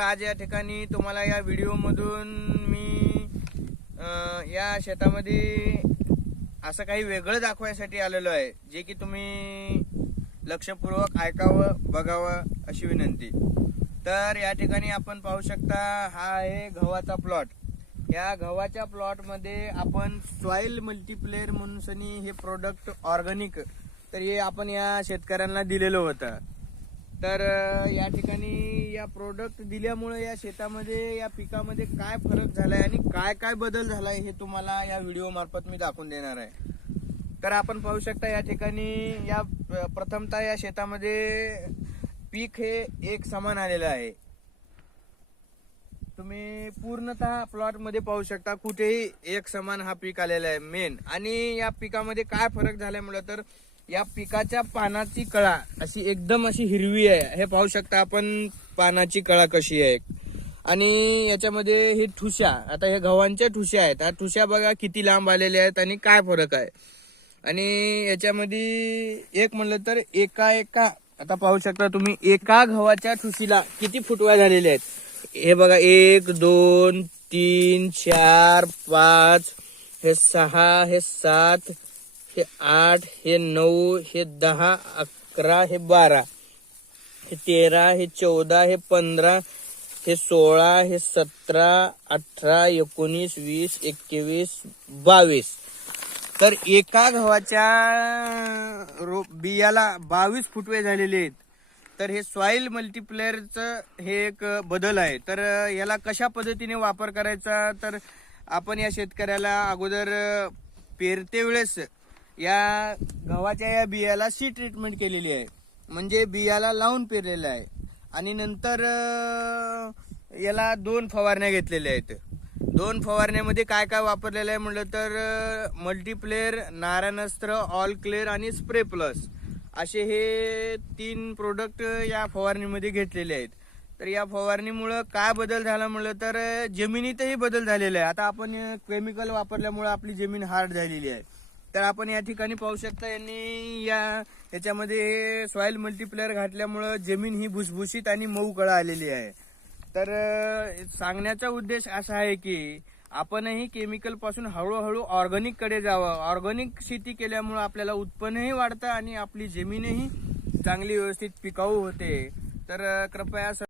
आज या ठिकाणी तुम्हाला या व्हिडिओमधून मी या शेतामध्ये असं काही वेगळं दाखवायसाठी आलेलो आहे, जे की तुम्ही लक्षपूर्वक ऐकावं बघावं अशी विनंती। तर या ठिकाणी आपण पाहू शकता, हा आहे गव्हाचा प्लॉट। या गव्हाच्या प्लॉट मध्ये आपण सॉइल मल्टीप्लेअर म्हणून सनी हे प्रोडक्ट ऑर्गॅनिक, तर हे आपण या शेतकऱ्यांना दिलेलं होतं। तर या ठिकाणी या प्रोडक्ट दिल्यामुळे या शेतामध्ये या पिकामध्ये काय फरक झालाय आणि काय काय बदल झालाय हे तुम्हाला या व्हिडिओ मार्फत मी दाखवून देणार आहे। तर आपण पाहू शकता या ठिकाणी या प्रथमतः या शेतामध्ये पीक हे एक समान आलेलं आहे। तुम्ही पूर्णतः प्लॉट मध्ये पाहू शकता, कुठेही एक समान हा पीक आलेला आहे मेन। आणि या पिकामध्ये काय फरक झालाय म्हटलं तर या पिकाच्या पानाची कळा अशी एकदम अशी हिरवी आहे। हे पाहू शकता आपण पानाची कळा कशी आहे। आणि याच्यामध्ये हे ठुशा, आता हे गव्हांच्या ठुशा आहेत, हा ठुशा बघा किती लांब आलेले आहेत आणि काय फरक आहे। आणि याच्यामध्ये एक म्हणलं तर एका आता पाहू शकता तुम्ही, एका गव्हाच्या ठुशीला किती फुटवा झालेले आहेत। हे बघा 1 2 3 4 5, हे 6, हे 7, हे 8, हे 9, हे 10, 11, हे 12, हे 13, हे 14, हे 15, हे 16, हे 17, 18, 19, 20, 21, 22। तर एका गव्हाच्या बियाला 22 फुटवे झालेले आहेत। तर हे सॉइल मल्टीप्लेअरचं हे एक बदल आहे। तर याला कशा पद्धतीने वापर करायचा, तर आपण या शेतकऱ्याला अगोदर पेरते वेळेस या गव्हाच्या या बियाला सी ट्रीटमेंट केलेली आहे, म्हणजे बियाला लावून पेरलेलं आहे। आणि नंतर याला 2 फवारण्या घेतलेल्या आहेत। 2 फवारण्यामध्ये काय काय वापरलेलं आहे म्हटलं तर मल्टीप्लेअर, नारायणअस्त्र, ऑल क्लिअर आणि स्प्रे प्लस असे हे 3 प्रोडक्ट या फवारणीमध्ये घेतलेले आहेत। तर या फवारणीमुळे काय बदल झाला म्हटलं तर जमिनीतही बदल झालेला आहे। आता आपण केमिकल वापरल्यामुळे आपली जमीन हार्ड झालेली आहे। तर आपण या ठिकाणी पाहू शकता, यांनी याच्यामध्ये सॉइल मल्टीप्लेअर घातल्यामुळे जमीन ही भुसभुशीत आणि मऊ कळा आलेली आहे। तर सांगण्याचा उद्देश असा आहे की आपणही केमिकल पासून हळूहळू ऑर्गॅनिक कडे जावं। ऑर्गॅनिक शेती केल्यामुळे आपल्याला उत्पन्नही वाढतं आणि आपली जमीनही चांगली व्यवस्थित पिकाऊ होते। तर कृपया